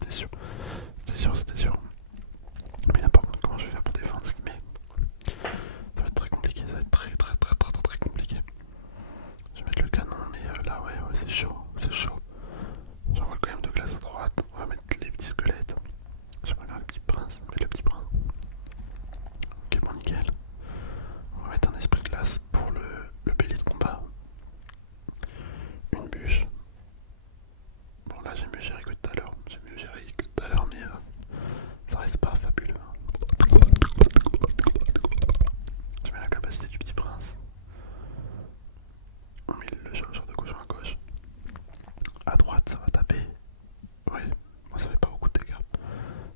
c'était sûr. C'était sûr, c'était sûr. Mais là par contre, comment je vais faire pour défendre ce qui met? Ça va être très compliqué, ça va être très compliqué. Je vais mettre le canon, mais là ouais, c'est chaud, c'est chaud. J'envoie quand même de glace à droite, on va mettre les petits squelettes. J'aimerais bien le petit prince, mettre le petit prince. Ok, bon, nickel. On va mettre un esprit de glace pour le bélier de combat. Une bûche. Bon, là j'ai mieux géré que tout à l'heure. Mais ça reste pas fabuleux. Je mets la capacité du petit prince. On met le chargeur de cochon à gauche. À droite, ça va taper. Oui, moi ça fait pas beaucoup de dégâts.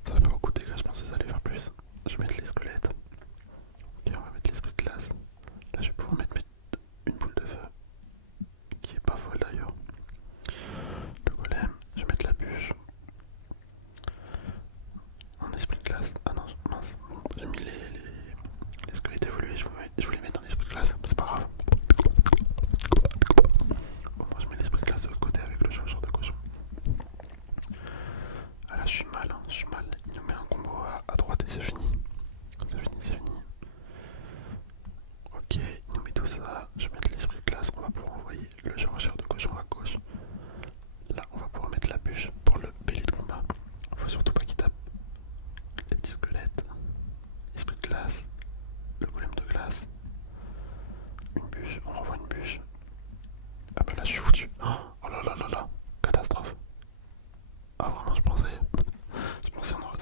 Ça fait pas beaucoup de dégâts, je pensais que ça allait faire plus. Je vais mettre les squelettes. Ok, on va mettre l'esprit de glace. Là, je vais pouvoir mettre une boule de feu. Qui est pas folle d'ailleurs. Le golem, je vais mettre la bûche. Un esprit de glace. Ah non, mince. J'ai mis les squelettes évolués. Je voulais mettre un esprit de glace. C'est pas grave. Bon, moi je mets l'esprit de glace de l'autre côté avec le chargeur de cochon. Ah là, je suis mal. Je suis mal. Il nous met un combo à droite et c'est fini. C'est fini, c'est fini. Ok, il nous met tout ça. Je vais mettre l'esprit de glace. On va pouvoir envoyer le chargeur de cochon à gauche. Là, on va pouvoir mettre la bûche pour le bélier de combat. Faut surtout pas qu'il tape les petits squelettes. Esprit de glace. Le golem de glace. Une bûche. On renvoie une bûche. Ah bah là, je suis foutu. Oh là là là là. Catastrophe. Ah vraiment, je pensais on aurait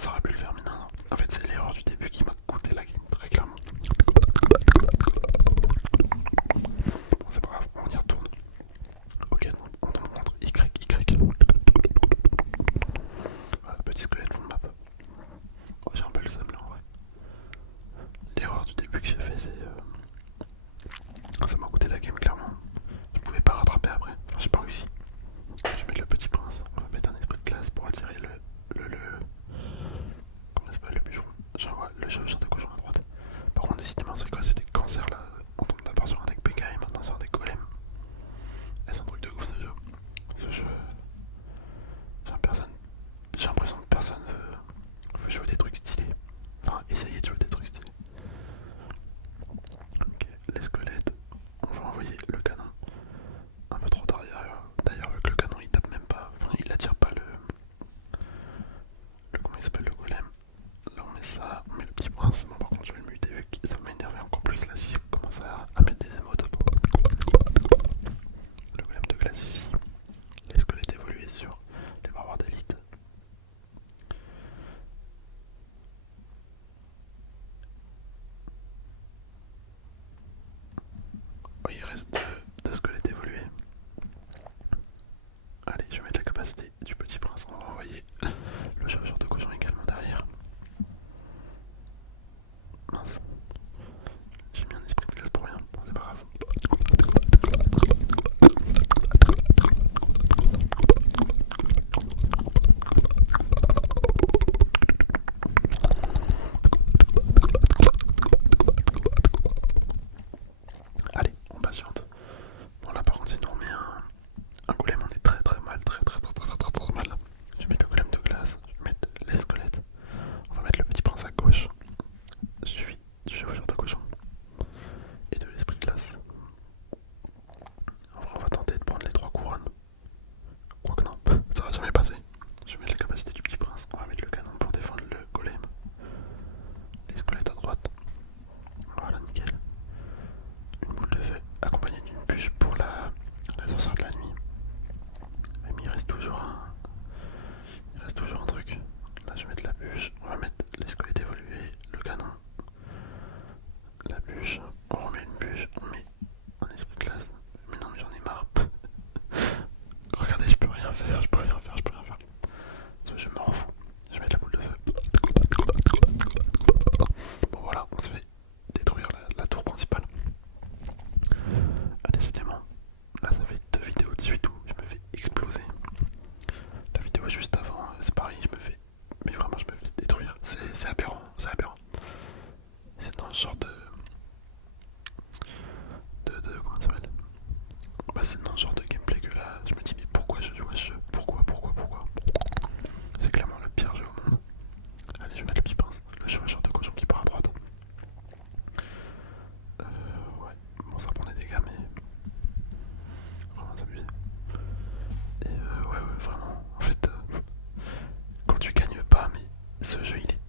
ce jeu il est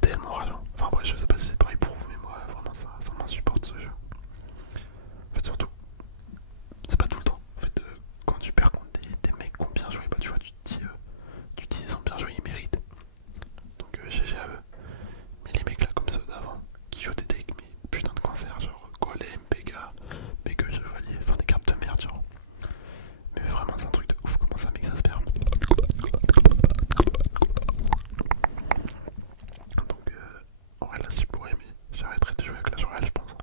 tellement rageant. Enfin bref, je sais pas si c'est pareil pour vous, mais moi vraiment ça m'insupporte ce jeu. En fait surtout, c'est pas tout le temps. En fait, quand tu perds contre des mecs qui ont bien joué, bah tu vois, tu te dis ils ont bien joué, ils méritent. Donc GG à eux. Mais les mecs là comme ceux d'avant, qui jouent des decks, mais putain de cancer, genre Golem, Pega, Pega Chevalier, enfin des cartes de merde genre. Mais vraiment c'est un truc de ouf, comment ça m'exaspère. Donc en vrai là si je pourrais, mais j'arrêterai de jouer avec Clash Royale je pense.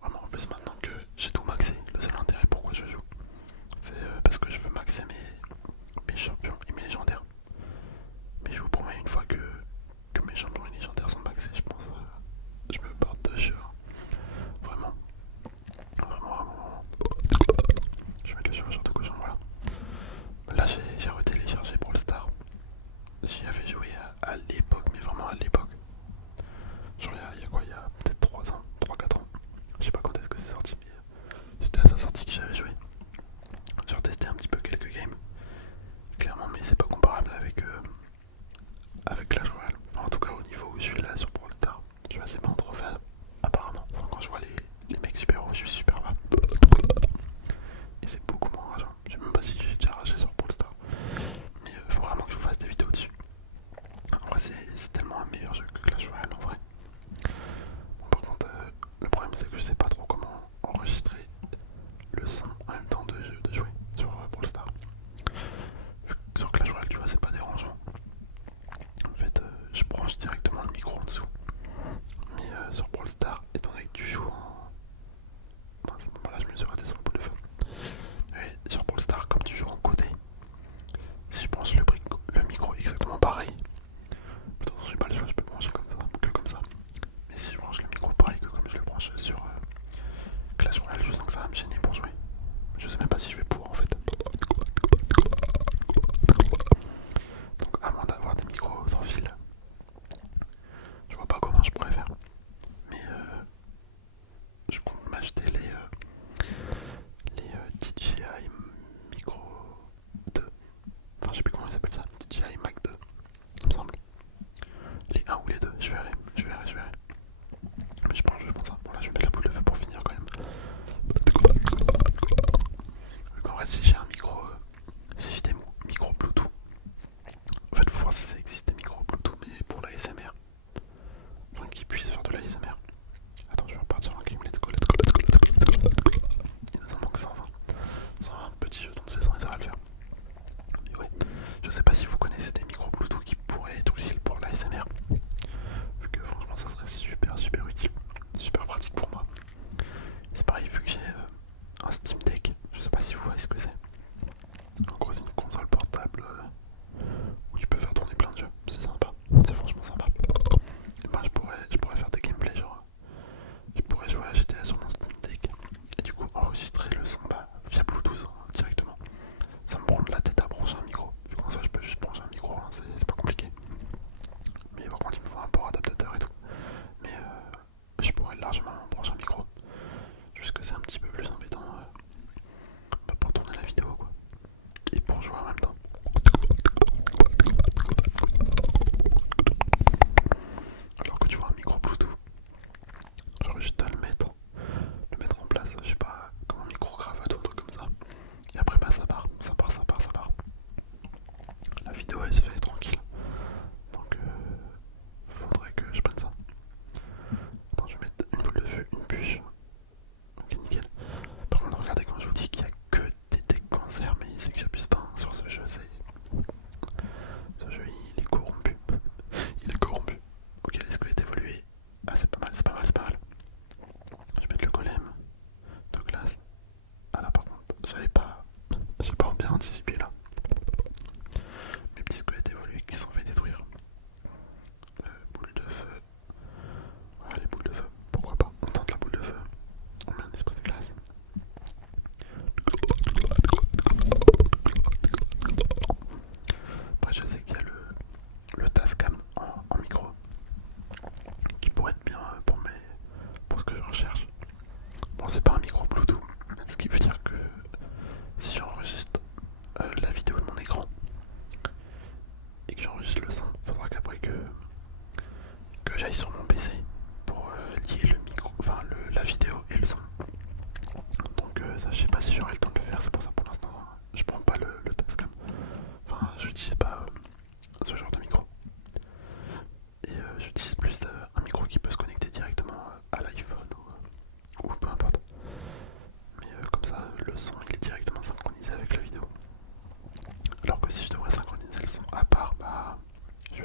Vraiment en plus maintenant que j'ai tout maxé, le seul intérêt pourquoi je joue, c'est parce que je veux maxer mes champions et mes légendaires. Mais je vous promets une fois que mes champions et légendaires sont maxés, je pense je me barre de jeu. Vraiment. Vraiment. Je vais mettre le chevaucheur de cochon, voilà. Là j'ai retéléchargé Brawl Stars. J'y avais joué à l'époque, mais vraiment à l'époque. Genre il y a quoi, il y a peut-être 3 ans, 3-4 ans. Je sais pas quand est-ce que c'est sorti, mais c'était à sa sortie que j'avais joué. J'ai retesté un petit peu quelques games. Clairement, mais c'est pas comparable avec Clash Royale. Enfin, en tout cas au niveau où je suis là sur Brawl Stars. Je suis assez bien trop fait apparemment. Enfin, quand je vois les mecs super hauts, je suis super bas. Et c'est beaucoup moins rageant. Je sais même pas si j'ai déjà ragé sur Brawl Stars. Mais faut vraiment que je vous fasse des vidéos dessus. En vrai c'est tellement un meilleur jeu que Clash Royale en vrai. Bon, par contre le problème c'est que je sais pas trop comment enregistrer le son en même temps de jouer sur Brawl Stars. Sur Clash Royale tu vois c'est pas dérangeant. En fait je branche directement le micro en dessous. Mais sur Brawl Stars, étant donné que tu joues en... Enfin, bon, là je me suis raté sur le bout de feu. Mais sur Brawl Stars, comme tu joues en côté, si je branche le micro exactement pareil, plutôt je n'ai pas le choix, je peux le brancher comme ça. Mais si je branche le micro pareil que comme je le branche sur Clash Royale, je sens que ça va me gêner pour jouer. Je sais même pas si je vais pouvoir en fait. Donc à moins d'avoir des micros sans fil, je vois pas comment je pourrais faire. Mais je compte m'acheter les DJI Micro 2. Enfin je sais plus comment ils s'appellent ça, DJI Mac 2 il me semble. Les 1 ou les 2, je verrai. Mais je pense ça. Bon là je vais mettre la boule de feu pour finir quand même. En vrai si j'ai un micro, si j'ai des micros Bluetooth, en fait faut voir si ça existe des micros Bluetooth mais pour la SMR. Enfin qui puisse faire de la SMR. Attends je vais repartir en game, let's go. Il nous en manque 120. 120 petits jetons de 16 ans et ça va le faire. Et ouais, je sais pas si vous connaissez des micros Bluetooth qui pourraient être utiles pour la SMR. Vu que franchement ça serait super utile. Super pratique pour moi. C'est pareil vu que j'ai un Steam Deck. Je sais pas si vous voyez ce que c'est. En gros c'est une console portable où tu peux faire tourner plein de jeux. C'est sympa. C'est franchement sympa. Et ben je pourrais faire des gameplays genre. Je pourrais jouer à GTA sur mon Steam Deck. Et du coup enregistrer le son via Bluetooth directement. Ça me prend de la tête à brancher un micro. Du coup ça je peux juste brancher un micro, hein,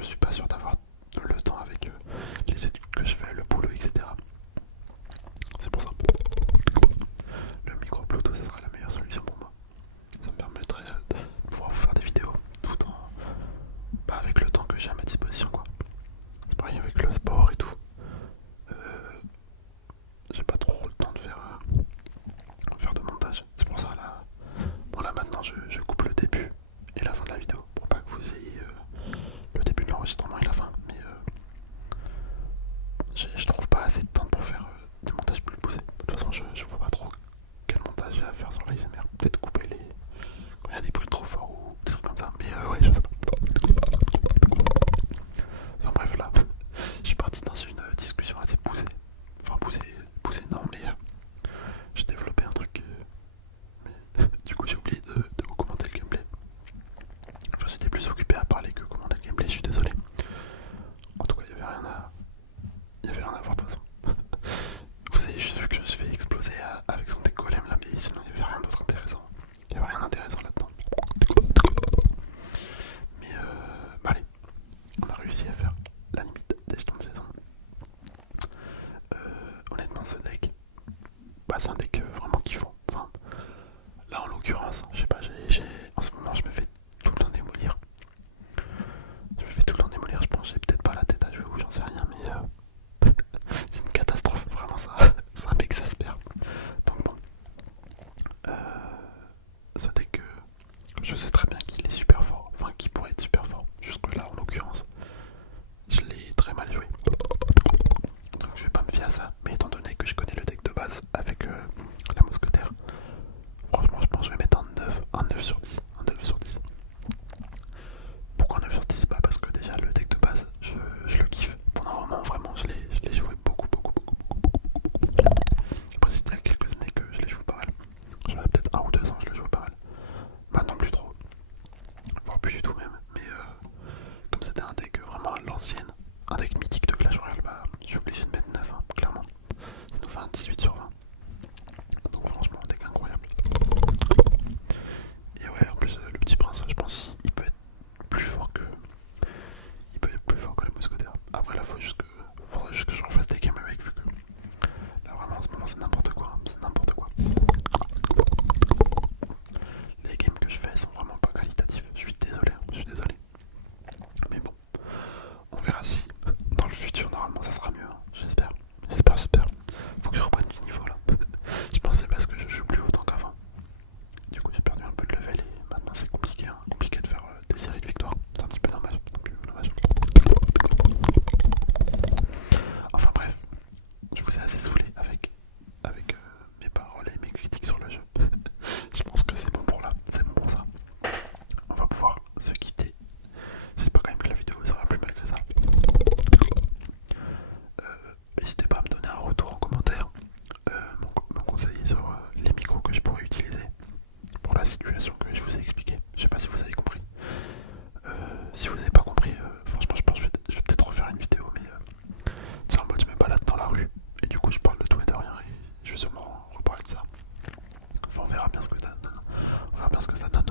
suis pas sûr d'avoir le temps avec les études que je fais, le boulot, etc. C'est pour ça. Le micro Bluetooth, ça sera la meilleure solution pour moi. Ça me permettrait de pouvoir vous faire des vidéos tout en... Bah, avec le temps que j'ai à ma disposition, quoi. C'est pareil avec le sport et tout. J'ai pas trop le temps de faire de montage. C'est pour ça là. Bon là maintenant je coupe le début et la fin de la vidéo pour pas que vous ayez le début de l'enregistrement et la fin. Mais je trouve pas assez de temps pour faire des montages plus poussés. De toute façon je vois pas trop quel montage j'ai à faire sur l'ASMR. Peut-être couper les. Quand il y a des bruits trop forts ou des trucs comme ça. Mais ouais je sais pas. Enfin bref là. Je suis parti dans une discussion assez poussée. Enfin poussée non mais j'ai développé un truc. Du coup j'ai oublié de vous commenter le gameplay. Enfin j'étais plus occupé à parler que commenter le gameplay, je suis désolé. En tout cas il y avait rien à voir de toute façon. Vous avez juste vu que je fais exploser avec son deck golem là, mais sinon il y avait rien d'autre intéressant. Il y avait rien d'intéressant là-dedans. Mais bah allez, on a réussi à faire la limite des jetons de saison. Honnêtement ce deck, bah c'est un deck vraiment kiffant. Enfin, là en l'occurrence, je sais pas, en ce moment je me fais tout le temps démolir. Je pense, j'ai peut-être pas la tête à jouer ou j'en sais rien, mais c'est une catastrophe, vraiment ça, ça m'exaspère. Donc bon, ce deck, je sais très bien qu'il est super fort, enfin qu'il pourrait être super fort. Jusque là en l'occurrence, je l'ai très mal joué. Donc je vais pas me fier à ça, mais étant donné que je connais le deck de base avec la mousquetaire, franchement je pense que je vais mettre un 9 sur 10. Un 9 sur 10. Pourquoi 9 sur 10? Bah parce que déjà le deck de base, je le kiffe. Pendant un moment vraiment je l'ai joué beaucoup. Après c'était il y a quelques années que je l'ai joué pas mal. J'en ai peut-être 1 ou 2 ans je le joue pas mal. Maintenant plus trop. Voire plus du tout même. Mais comme c'était un deck vraiment à l'ancienne, un deck mythique de Clash Royale, bah je suis obligé de mettre 9 hein, clairement. Ça nous fait un 18 sur 20. Donc franchement un deck incroyable. Et ouais en plus le petit prince je pense il peut être plus fort que. Il peut être plus fort que le mousquetaire. Après là faudrait juste que je refasse des games avec vu que là vraiment en ce moment c'est n'importe quoi. C'est n'importe quoi. Les games que je fais sont vraiment pas qualitatifs. Je suis désolé. Mais bon, on verra si dans le futur normalement ça sera mieux. Hein. J'espère. Faut que je reprenne du niveau là. Je pensais parce que je joue plus autant qu'avant. Du coup j'ai perdu un peu de level et maintenant c'est compliqué. Hein. Compliqué de faire des séries de victoires. C'est un petit peu dommage. Enfin bref, je vous ai assez saoulé avec mes paroles et mes critiques sur le jeu. Je pense que c'est bon pour là, c'est bon pour ça. On va pouvoir se quitter. J'espère quand même que la vidéo sera plus mal que ça. N'hésitez pas à me donner un retour en commentaire, me conseiller sur les micros que je pourrais utiliser pour la situation que je vous ai expliquée. Je sais pas si vous avez compris. Si vous n'avez pas compris, franchement je pense que je vais peut-être refaire une vidéo, mais c'est en mode je me balade dans la rue et du coup je parle de tout et de rien et je vais sûrement reparler de ça. Enfin on verra bien ce que ça donne.